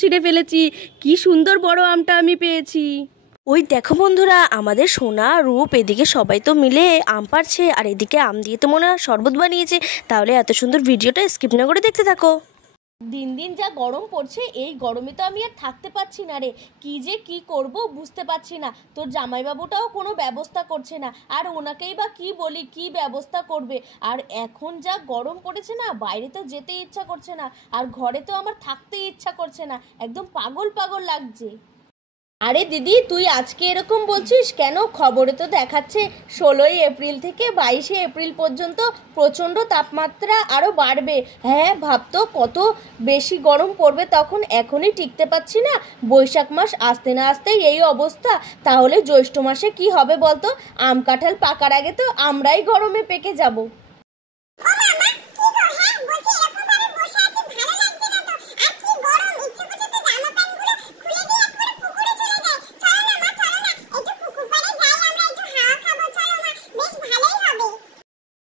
ছিঁড়ে ফেলেছি। কি সুন্দর বড় আমটা আমি পেয়েছি। ওই দেখো বন্ধুরা, আমাদের সোনা রূপ এদিকে সবাই তো মিলে আম পাড়ছে, আর এদিকে আম দিয়ে তো মনে হয় শরবত বানিয়েছে। তাহলে এত সুন্দর ভিডিওটা স্কিপ না করে দেখতে থাকো। দিন দিন যা গরম পড়ছে, এই গরমে তো আমি আর থাকতে পারছি না রে। কি যে কি করব বুঝতে পারছি না। তোর জামাইবাবুটাও কোনো ব্যবস্থা করছে না, আর ওনাকেই বা কি বলি, কি ব্যবস্থা করবে। আর এখন যা গরম পড়েছে না, বাইরে তো যেতে ইচ্ছা করছে না, আর ঘরে তো আমার থাকতে ইচ্ছা করছে না। একদম পাগল পাগল লাগছে। আরে দিদি, তুই আজকে এরকম বলছিস কেন? খবরে তো দেখাচ্ছে 16ই এপ্রিল থেকে 22শে এপ্রিল পর্যন্ত প্রচণ্ড তাপমাত্রা আরও বাড়বে। হ্যাঁ, ভাবতো কত বেশি গরম পড়বে তখন। এখনই টিকতে পারছি না, বৈশাখ মাস আসতে না আসতেই এই অবস্থা। তাহলে জ্যৈষ্ঠ মাসে কি হবে বলতো? আম কাঁঠাল পাকার আগে তো আমরাই গরমে পেকে যাব।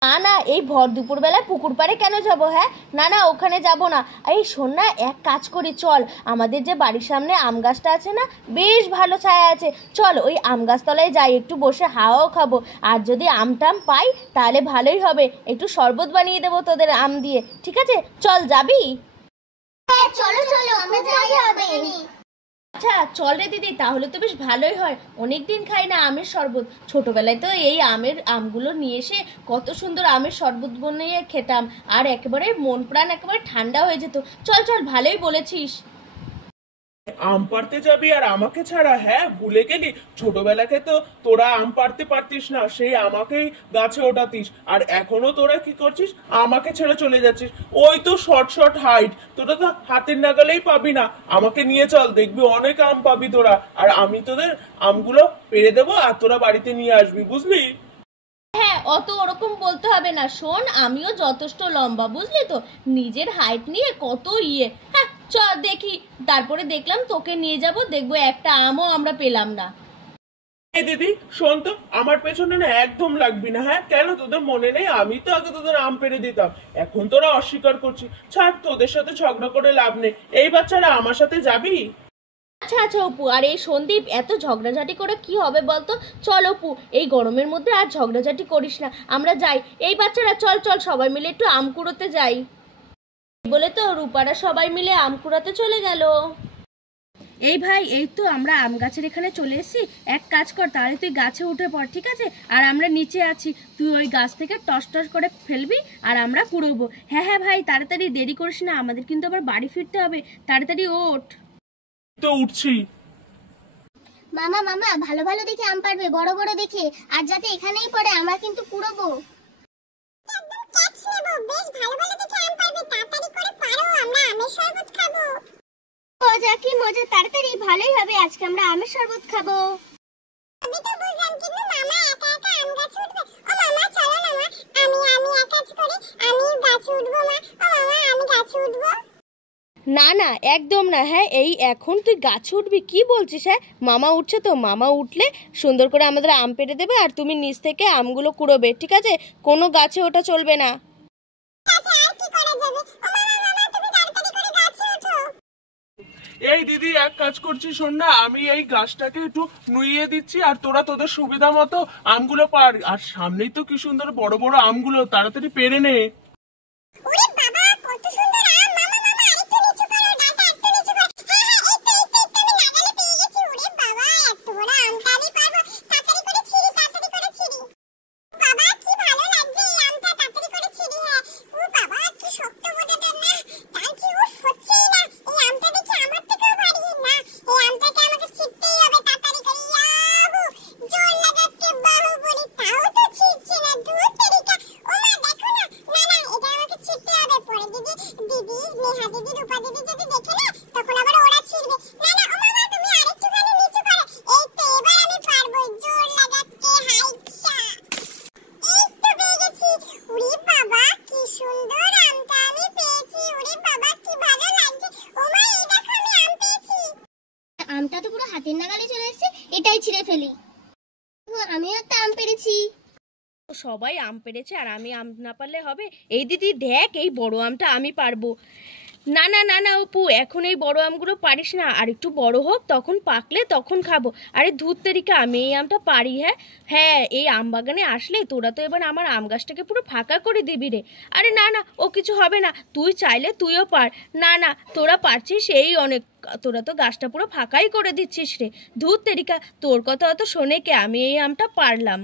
না না, এই ভর দুপুরবেলায় পুকুর পাড়ে কেন যাব? হ্যাঁ, না না, ওখানে যাব না। এই শোন না, এক কাজ করি চল, আমাদের যে বাড়ির সামনে আম গাছটা আছে না, বেশ ভালো ছায়া আছে। চল ওই আম গাছতলায় যাই, একটু বসে হাওয়াও খাবো। আর যদি আম টাম পাই তাহলে ভালোই হবে, একটু শরবত বানিয়ে দেবো তোদের আম দিয়ে। ঠিক আছে, চল, যাবি? চলো চলো, আমরা যাই হবে। আচ্ছা চল রে দিদি, তাহলে তো বেশ ভালোই হয়। অনেক দিন খাই না আমের শরবত। ছোটবেলায় তো এই আমগুলো নিয়ে এসে কত সুন্দর আমের শরবত বানিয়ে খেতাম, আর একেবারে মন প্রাণ একেবারে ঠান্ডা হয়ে যেত। চল চল, ভালোই বলেছিস। আম পাড়তে যাবি আর আমাকে ছাড়া? হ্যাঁ, ভুলে গেলি? ছোটবেলাকে তো তোরা আম পাড়তে পারতিস না, সেই আমাকেই গাছে ওঠাতিস। আর এখনো তোরা কি করছিস? আমাকে ছেড়ে চলে যাচ্ছিস। ওই তো শর্ট শর্ট হাইট, তোরা তো হাতের নাগালেই পাবি না। আমাকে নিয়ে চল, দেখবি অনেক আম পাবি তোরা। আর আমি তোদের আমগুলো পেড়ে দেবো, আর তোরা বাড়িতে নিয়ে আসবি, বুঝলি? হ্যাঁ, অত ওরকম বলতে হবে না। শোন, আমিও যথেষ্ট লম্বা, বুঝলি তো? নিজের হাইট নিয়ে কত হ্যাঁ, চল দেখি। তারপরে দেখলাম তোকে নিয়ে যাব, দেখবো একটা আমও আমরা পেলাম না। এই দিদি শোন তো, আমার পেছনে না একদম লাগবি না। হ্যাঁ, কেন তোদের মনে নেই? আমি তো আগে তোদের আম পেড়ে দিতাম, এখন তোরা অস্বীকার করছিস। ছাড়, তোদের সাথে ঝগড়া করে লাভ নেই। এই বাচ্চারা আমার সাথে যাবি? আচ্ছা আচ্ছা অপু, আর এই সন্দীপ, এত ঝগড়াঝাটি করে কি হবে বলতো? চল অপু, এই গরমের মধ্যে আর ঝগড়াঝাটি করিস না, আমরা যাই। এই বাচ্চারা চল চল, সবাই মিলে একটু আম কুড়োতে যাই। বলে তো রূপারা সবাই মিলে আম কুড়াতে চলে গেল। এই ভাই, এই তো আমরা আম গাছের এখানে চলে এসেছি। এক কাজ কর, তাহলে তুই গাছে উঠে পড়, ঠিক আছে? আর আমরা নিচে আছি, তুই ওই গাছ থেকে টস টস করে ফেলবি, আর আমরা কুড়োবো। হ্যাঁ হ্যাঁ ভাই, তাড়াতাড়ি, দেরি করিস না, আমাদের কিন্তু আবার বাড়ি ফিরতে হবে। তাড়াতাড়ি ওঠ। তো উঠছি। মামা মামা, ভালো ভালো দেখে আম পাড়বে, বড় বড় দেখে, আর যাতে এখানেই পড়ে, আমরা কিন্তু কুড়োবো। একদম ক্যাচ নেব, বেশ ভালো ভালো দেখে আম পাড়বে, তাড়াতাড়ি করে পারো, আমরা আমের শরবত খাবো। মজা কি মজা, তাড়াতাড়ি, ভালোই হবে, আজকে আমরা আমের শরবত খাবো। আমি তো বুঝলাম, কিন্তু মামা একা একা আম গাছে উঠবে? ও মামা চলো না মা, আমি এক কাজ করি, আমি গাছে উঠবো মা। ও মামা, আমি গাছে উঠবো। না না, একদম না। হ্যাঁ, এই এখন তুই গাছে উঠবি? কি বলছিস? হ্যাঁ, মামা উঠছে তো, মামা উঠলে সুন্দর করে আমাদের আম পেড়ে দেবে, আর তুমি নিচ থেকে আমগুলো কুড়োবে, ঠিক আছে? কোনো গাছে ওটা চলবে না। আচ্ছা, আর কি করা যাবে? ও মামা মামা, তুমি তাড়াতাড়ি করে গাছে ওঠো। এই দিদি, এক কাজ করছি, শোন না, আমি এই গাছটাকে একটু নুইয়ে দিচ্ছি, আর তোরা তোদের সুবিধা মতো আমগুলো পার। আর সামনেই তো কি সুন্দর বড় বড় আমগুলো, তাড়াতাড়ি পেরে নে। ওরে বাবা, কত সুন্দর আম! মামা মামা, আরেকটু নিচু করো, ডাটা একটু নিচু করো। হ্যাঁ হ্যাঁ, এই তো আমি নাগালে পেয়ে গেছি। ওরে বাবা, এত বড় আমটা আমি পারবো। তাড়াতাড়ি করে ছিঁড়ি, তাড়াতাড়ি করে ছিঁড়ি। বাবা, কি ভালো লাগছে এই আমটা, তাড়াতাড়ি করে ছিঁড়ি। হ্যাঁ, ও বাবা, কি শক্ত বোটাটা না, টানছি, উফ, হচ্ছেই না। এই আমটা দেখি আমার থেকেও ভারী। না, এই আমটাকে আমাকে ছিঁড়তেই হবে তাড়াতাড়ি করে। ইয়াহু, জোর লাগাতে বাহুবলী, তাও তো ছিঁড়ছে না, দূর তেরিকা। ও মা, দেখো না, না না, এটা আমাকে ছিঁড়তে হবে। পরে দিদি, নেহা দিদি, রূপা দিদি যদি দেখে না, তখন আবার ওরা ছিঁড়বে। না না, ও মামা, তুমি আরেকটুখানি নিচু করো। এই তো, এবার আমি পারবো, জোর লাগাতে, হাইচ্ছা। এই তো পেয়ে গেছি। ওরে বাবা, কি সুন্দর আমটা আমি পেয়েছি। ওরে বাবা, কি ভালো লাগছে। ও মা, এই দেখো, আমি আম পেয়েছি। আমটা তো পুরো হাতের নাগালে চলে এসেছে, এটাই ছিঁড়ে ফেলি। আমিও একটা আম পেরেছি। সবাই আম পেড়েছে, আর আমি আম না পারলে হবে? এই দিদি দেখ, এই বড় আমটা আমি পারবো। না না না না অপু, এখন এই বড় আমগুলো পারিস না, আর একটু বড় হোক তখন পাকলে তখন খাবো। আরে ধুর তেরিকা, আমি এই আমটা পারি। হ্যাঁ হ্যাঁ, এই আম বাগানে আসলে তোরা তো এবার আমার আম গাছটাকে পুরো ফাঁকা করে দিবি রে। আরে না না, ও কিছু হবে না, তুই চাইলে তুইও পার। না না, তোরা পারছিস এই অনেক, তোরা তো গাছটা পুরো ফাঁকাই করে দিচ্ছিস রে। ধুর তেরিকা, তোর কথা অত শোনে কে, আমি এই আমটা পারলাম।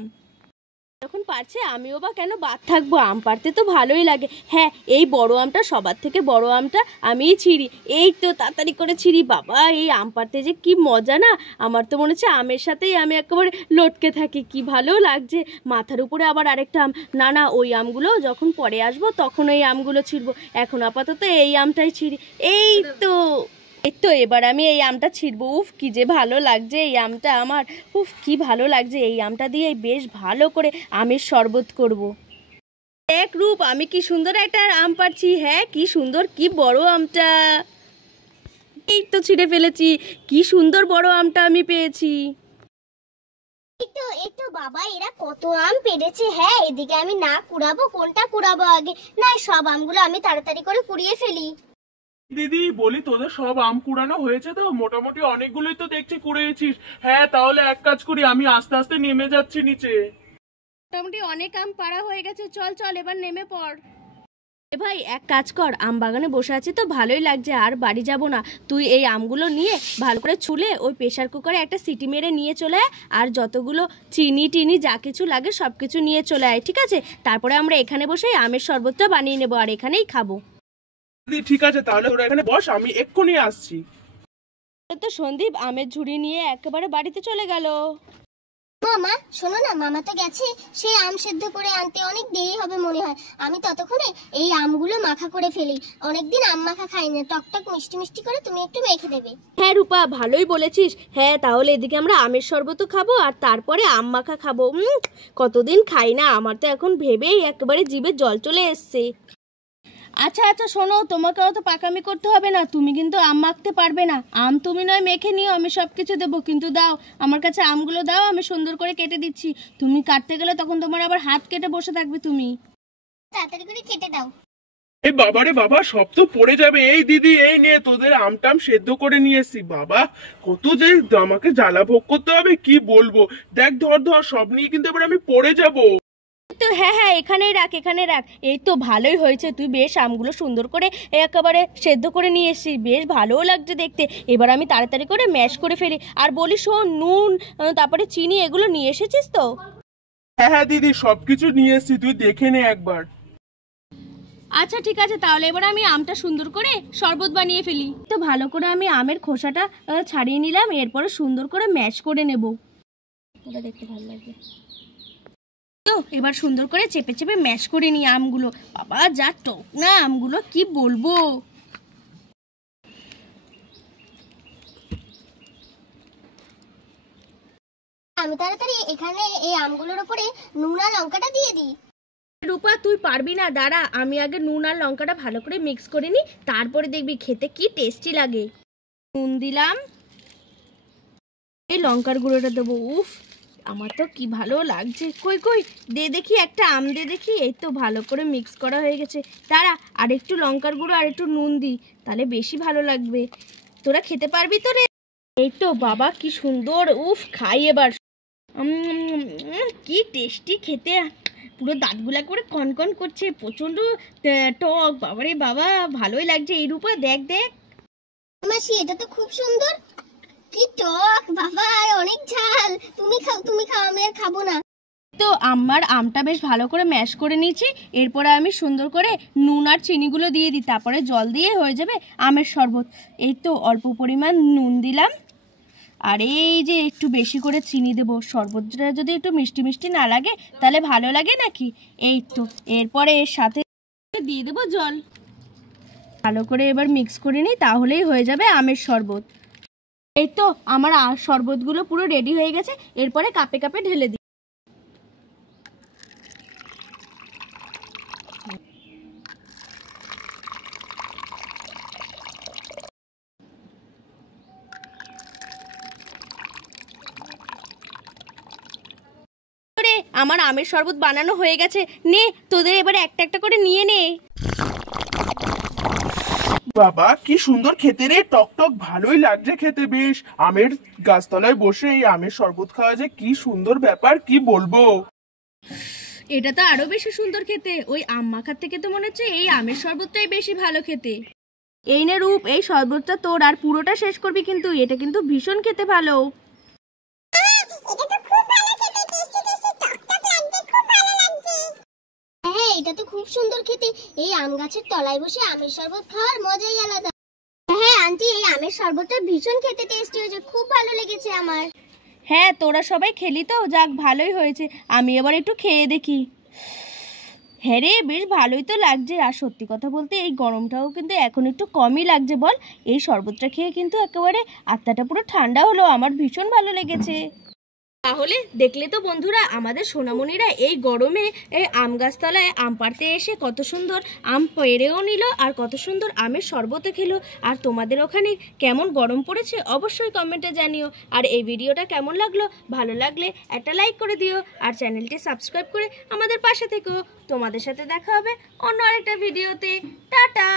যখন পারছে আমিও বা কেন বাদ থাকবো, আম পারতে তো ভালোই লাগে। হ্যাঁ, এই বড় আমটা, সবার থেকে বড় আমটা আমিই ছিঁড়ি। এই তো তাড়াতাড়ি করে ছিঁড়ি। বাবা, এই আম পারতে যে কি মজা না, আমার তো মনে হচ্ছে আমের সাথেই আমি একেবারে লটকে থাকি, কি ভালো লাগছে। মাথার উপরে আবার আরেকটা আম। না না, ওই আমগুলো যখন পরে আসবো তখন ওই আমগুলো ছিঁড়বো, এখন আপাতত এই আমটাই ছিঁড়ি। এই তো এবার আমি এই আমটা ছিঁড়বো। উফ, কি যে ভালো লাগছে এই আমটা আমার। উফ, কি ভালো লাগছে, এই আমটা দিয়ে বেশ ভালো করে আমের শরবত করব। এক রূপ, আমি কি সুন্দর একটা আম পারছি। হ্যাঁ, কি সুন্দর, কি বড় আমটা। এই তো ছিঁড়ে ফেলেছি, কি সুন্দর বড় আমটা আমি পেয়েছি। এই তো বাবা, এরা কত আম পেড়েছে। হ্যাঁ, এদিকে আমি না কুড়াবো, কোনটা কুড়াবো আগে? না, সব আমগুলো আমি তাড়াতাড়ি করে কুড়িয়ে ফেলি। দিদি বলি, তোদের সব আম কুড়ানো হয়েছে তো? মোটামুটি অনেকগুলোই তো দেখছি কুড়িয়েছিস। হ্যাঁ, তাহলে এক কাজ করি, আমি আস্তে আস্তে নেমে যাচ্ছি নিচে। মোটামুটি অনেক আম পাড়া হয়ে গেছে, চল চল এবার নেমে পড়। এ ভাই, এক কাজ কর, আম বাগানে বসে আছি তো ভালোই লাগছে, আর বাড়ি যাব না। তুই এই আমগুলো নিয়ে ভালো করে ছুলে ওই প্রেশার কুকারে একটা সিটি মেরে নিয়ে চলে আয়, আর যতগুলো চিনি টিনি যা কিছু লাগে সব কিছু নিয়ে চলে আয়, ঠিক আছে? তারপরে আমরা এখানে বসে আমের শরবতটা বানিয়ে নেবো আর এখানেই খাবো। দিদি ঠিক আছে, তাহলে ওরা এখানে বস, আমি এক্ষুনি আসছি। তো সন্দীপ আমের ঝুড়ি নিয়ে একেবারে বাড়িতে চলে গেল। মামা শোনো না, মামা তো গেছে সেই আম সেদ্ধ করে আনতে, অনেক দেরি হবে মনে হয়। আমি ততক্ষণে এই আমগুলো মাখা করে ফেলি, অনেকদিন আম মাখা খাই না, টকটক মিষ্টি মিষ্টি করে তুমি একটু মেখে দেবে। হ্যাঁ রূপা, ভালোই বলেছিস। হ্যাঁ, তাহলে এদিকে আমরা আমের শরবতও খাবো আর তারপরে আম মাখা খাবো। কতদিন খাই না, আমার তো এখন ভেবেই একেবারে জিভে জল চলে এসছে। আচ্ছা আচ্ছা শোনো, তোমাকেও তো পাকামি করতে হবে না, তুমি কিন্তু আম মাখতে পারবে না। আম তুমি নয় মেখে নিও, আমি সব কিছু দেবো, কিন্তু দাও আমার কাছে আমগুলো দাও, আমি সুন্দর করে কেটে দিচ্ছি। তুমি কাটতে গেলে তখন তোমার আবার হাত কেটে বসে থাকবে তুমি। তাড়াতাড়ি করে কেটে দাও। এই বাবারে বাবা, সব তো পড়ে যাবে। এই দিদি, এই নে তোদের আমটাম সেদ্ধ করে নিয়ে এসছি। বাবা, কত যে আমাকে জ্বালা ভোগ করতে হবে কি বলবো। দেখ, ধর ধর, সব নিয়ে কিন্তু এবার আমি পড়ে যাবো। তো হ্যাঁ হ্যাঁ, এখানেই রাখ এখানে রাখ। এই তো ভালোই হয়েছে, তুই বেশ আমগুলো সুন্দর করে একেবারে সেদ্ধ করে নিয়ে এসেছিস, বেশ ভালোও লাগছে দেখতে। এবার আমি তাড়াতাড়ি করে ম্যাশ করে ফেলি। আর বলি শোন, নুন তারপরে চিনি এগুলো নিয়ে এসেছিস তো? হ্যাঁ হ্যাঁ দিদি, সবকিছু নিয়ে এসছি, তুই দেখে নে একবার। আচ্ছা ঠিক আছে, তাহলে এবার আমি আমটা সুন্দর করে শরবত বানিয়ে ফেলি। তো ভালো করে আমি আমের খোসাটা ছাড়িয়ে নিলাম, এরপরে সুন্দর করে ম্যাশ করে নেব। ওটা দেখতে ভালো লাগবে তো। এবার সুন্দর করে চেপে চেপে ম্যাশ করে নিই আমগুলো। বাবা, যা টক না আমগুলো, কি বলবো। আমি তাড়াতাড়ি এখানে এই আমগুলোর উপরে নুন আর লঙ্কাটা দিয়ে দিই। রূপা, তুই পারবি না, দাঁড়া, আমি আগে নুন আর লঙ্কাটা ভালো করে মিক্স করে নিই, তারপরে দেখবি খেতে কি টেস্টি লাগে। নুন দিলাম, এই লঙ্কার গুঁড়োটা দেবো। উফ, আমার তো কি ভালো লাগছে। কই কই, দে দেখি একটা আম দে দেখি। এই তো ভালো করে মিক্স করা হয়ে গেছে। দাঁড়া, আর একটু লঙ্কার গুঁড়ো আর একটু নুন দিই, তাহলে বেশি ভালো লাগবে। তোরা খেতে পারবি তো রে? এই তো বাবা, কি সুন্দর। উফ, খাই এবার। কি টেস্টি খেতে, পুরো দাঁতগুলা করে কনকন করছে, প্রচন্ড টক। বাবারে বাবা, ভালোই লাগছে। এই রূপা দেখ দেখ। মাসি, এটা তো খুব সুন্দর। কি টক বাবা, অনেক ঝাল। তুমি খাও তুমি খাও, আমি আর খাবো না। তো আমার আমটা বেশ ভালো করে ম্যাশ করে নিয়েছি, এরপরে আমি সুন্দর করে নুন আর চিনিগুলো দিয়ে দিই, তারপরে জল দিয়ে হয়ে যাবে আমের শরবত। এই তো অল্প পরিমাণ নুন দিলাম, আর এই যে একটু বেশি করে চিনি দেবো। শরবতটা যদি একটু মিষ্টি মিষ্টি না লাগে তাহলে ভালো লাগে নাকি? এই তো এরপরে এর সাথে দিয়ে দেবো জল। ভালো করে এবার মিক্স করে নিই, তাহলেই হয়ে যাবে আমের শরবত। এই তো আমার শরবতগুলো পুরো রেডি হয়ে গেছে, এরপরে কাপে কাপে ঢেলে দিই। আমার আমের শরবত বানানো হয়ে গেছে, নে তোদের এবারে একটা একটা করে নিয়ে নে। বাবা কি সুন্দর খেতে রে, টক টক ভালোই লাগছে খেতে বেশ। আমের গাছতলায় বসে এই আমের শরবত খাওয়া যে কি সুন্দর ব্যাপার, কি বলবো। এটা তো আরো বেশি সুন্দর খেতে, ওই আম মাখার থেকে তো মনে হচ্ছে এই আমের শরবতটাই বেশি ভালো খেতে। এই নে রূপ, এই শরবতটা তোর, আর পুরোটা শেষ করবি কিন্তু, এটা কিন্তু ভীষণ খেতে ভালো। হ্যাঁ এটা তো খুব সুন্দর খেতে। এই আম গাছের তলায় বসে আমের শরবত খাওয়ার মজাই আলাদা। হ্যাঁ আন্টি, এই আমের শরবতটা ভীষণ খেতে টেস্টি হয়েছে, খুব ভালো লেগেছে আমার। হ্যাঁ তোরা সবাই খেলি তো, যাক ভালোই হয়েছে। আমি এবার একটু খেয়ে দেখি। হ্যাঁ রে, বেশ ভালোই তো লাগছে। আর সত্যি কথা বলতে এই গরমটাও কিন্তু এখন একটু কমই লাগছে বল। এই শরবতটা খেয়ে কিন্তু একেবারে আত্মাটা পুরো ঠান্ডা হলো, আমার ভীষণ ভালো লেগেছে। তাহলে দেখলে তো বন্ধুরা, আমাদের সোনামণিরা এই গরমে এই আম গাছতলায় আম পাড়তে এসে কত সুন্দর আম পেড়েও নিল, আর কত সুন্দর আমের শরবতও খেলো। আর তোমাদের ওখানে কেমন গরম পড়েছে অবশ্যই কমেন্টে জানিও। আর এই ভিডিওটা কেমন লাগলো, ভালো লাগলে একটা লাইক করে দিও, আর চ্যানেলটি সাবস্ক্রাইব করে আমাদের পাশে থেকো। তোমাদের সাথে দেখা হবে অন্য আরেকটা ভিডিওতে। টাটা।